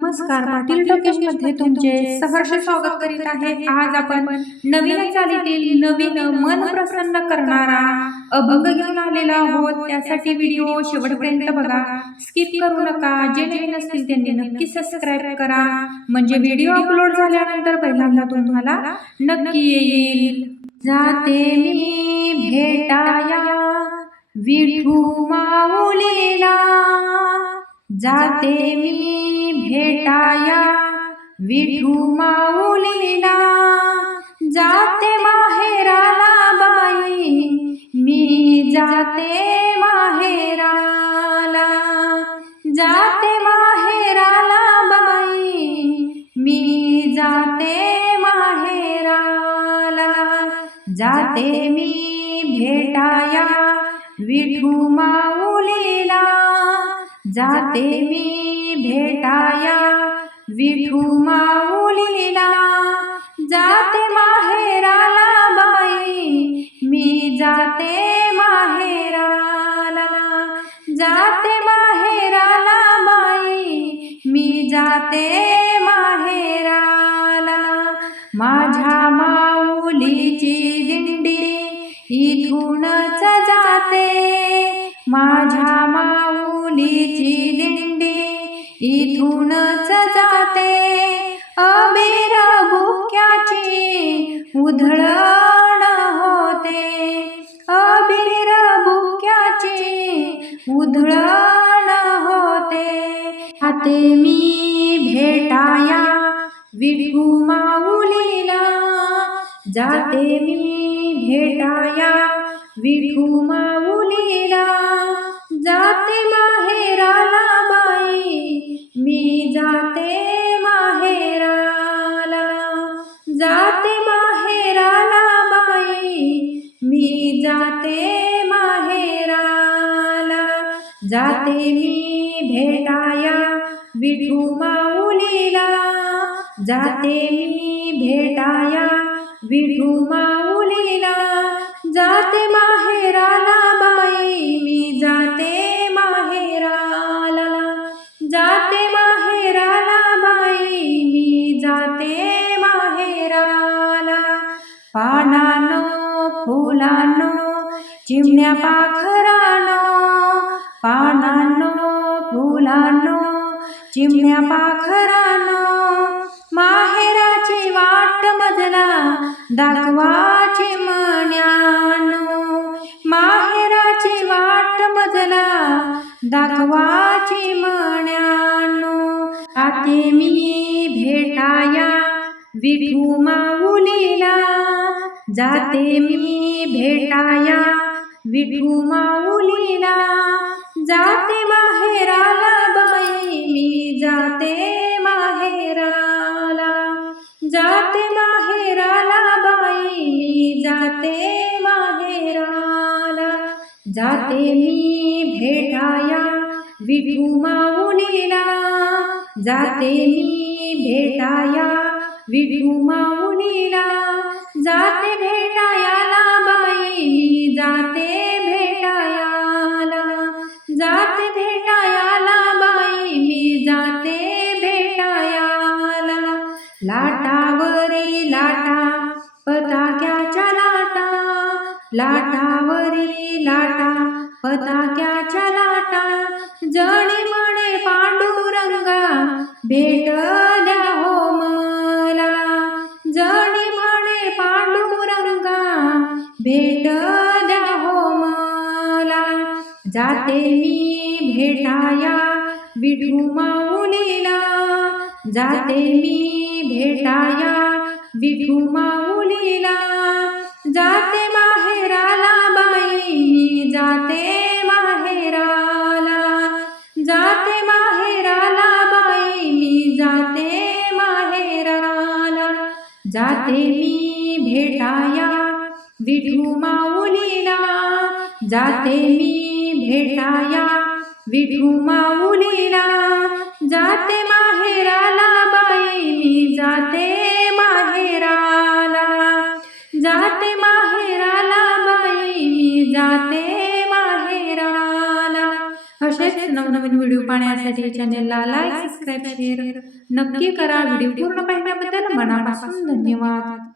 नमस्कार. पाटील टॉकीजमध्ये तुमचे सहर्ष स्वागत करीत आहे. आज आपण नवीन चालीतील नवीन मन प्रसन्न करणारा अभंग घेऊन आलेला आहोत. त्यासाठी व्हिडिओ शेवटपर्यंत बघा. स्किप करू नका. जे नवीन असतील त्यांनी नक्की सबस्क्राईब करा. म्हणजे व्हिडिओ अपलोड झाल्यानंतर पहिल्यांदा तुम्हाला नक्की येईल. जाते मी भेटाया विठू माऊलीला. जाते मी भेटाया विठू माऊलीला. जाते माहेराला बाई मी जाते माहेराला. जाते माहेराला बाई मी जाते माहेराला. जाते मी भेटाया विठू माऊलीला. जाते मी भेटाया विठू माऊलीला. जाते माहेराला बाई मी जाते माहेराला. जाते माहेराला बाई मी जाते माहेराला. माझ्या माऊलीची दिंडी इथूनच जाते. माझ्या माऊ माऊलीची दिंडी इथूनच जाते. अबीर बुक्याची उधळण होते. अबीर बुक्याची उधळण होते. हाते मी भेटाया विठू माऊलीला. जाते मी भेटाया विठू माऊली जाते माहेराला बाई. मी जाते माहेराला. जाते मी भेटाया विठू माऊलीला. जाते मी भेटाया विठू माऊलीला. जाते माहे पानानो फुलानो चिमण्या पाखरानो पानानो फुलानो चिमण्या पाखरानो माहेराची वाट मजला दाखवाची मण्यानो माहेराची वाट मजला दाखवाची मण्यानो आते मी भेटाया विठू माऊलीला. जाते मी भेटाया. विठू माऊलीला जाते माहेराला. बाई मी जाते माहेराला. जाते माहेराला. बाई मी जाते माहेराला. जाते मी भेटाया. विठू माऊलीला जाते मी भेटाया. विठू माऊलीला जाते भेटायाला बाई जाते भेटायाला. जाते भेटायाला बाई मी जाते भेटायाला. लाटावरी लाटा पताक्याच्या लाटा. लाटावरी लाटा पताक्याच्या लाटा. जणी म्हणे पांडुरंगा भेट जाते मी भेटाया विठू माऊलीला जाते मी भेटाया विठू माऊलीला जाते माहेराला बाई मी जाते माहेराला. जाते माहेराला बाई मी जाते माहेराला. जाते मी भेटाया विठू माऊलीला जाते मी भेटाया. विठू माऊलीला जाते माहेराला बाई मी जाते माहेराला. जाते माहेराला बाई मी जाते माहेराला. असेच नवनवीन व्हिडिओ पाहण्यासाठी चॅनेलला लाईक सबस्क्राईब शेअर नक्की करा. व्हिडिओ पूर्ण पाहिल्याबद्दल मनापासून धन्यवाद.